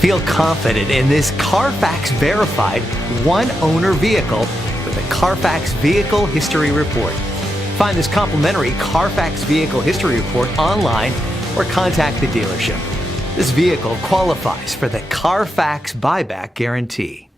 Feel confident in this Carfax verified one-owner vehicle with a Carfax Vehicle History Report. Find this complimentary Carfax Vehicle History Report online or contact the dealership. This vehicle qualifies for the Carfax Buyback Guarantee.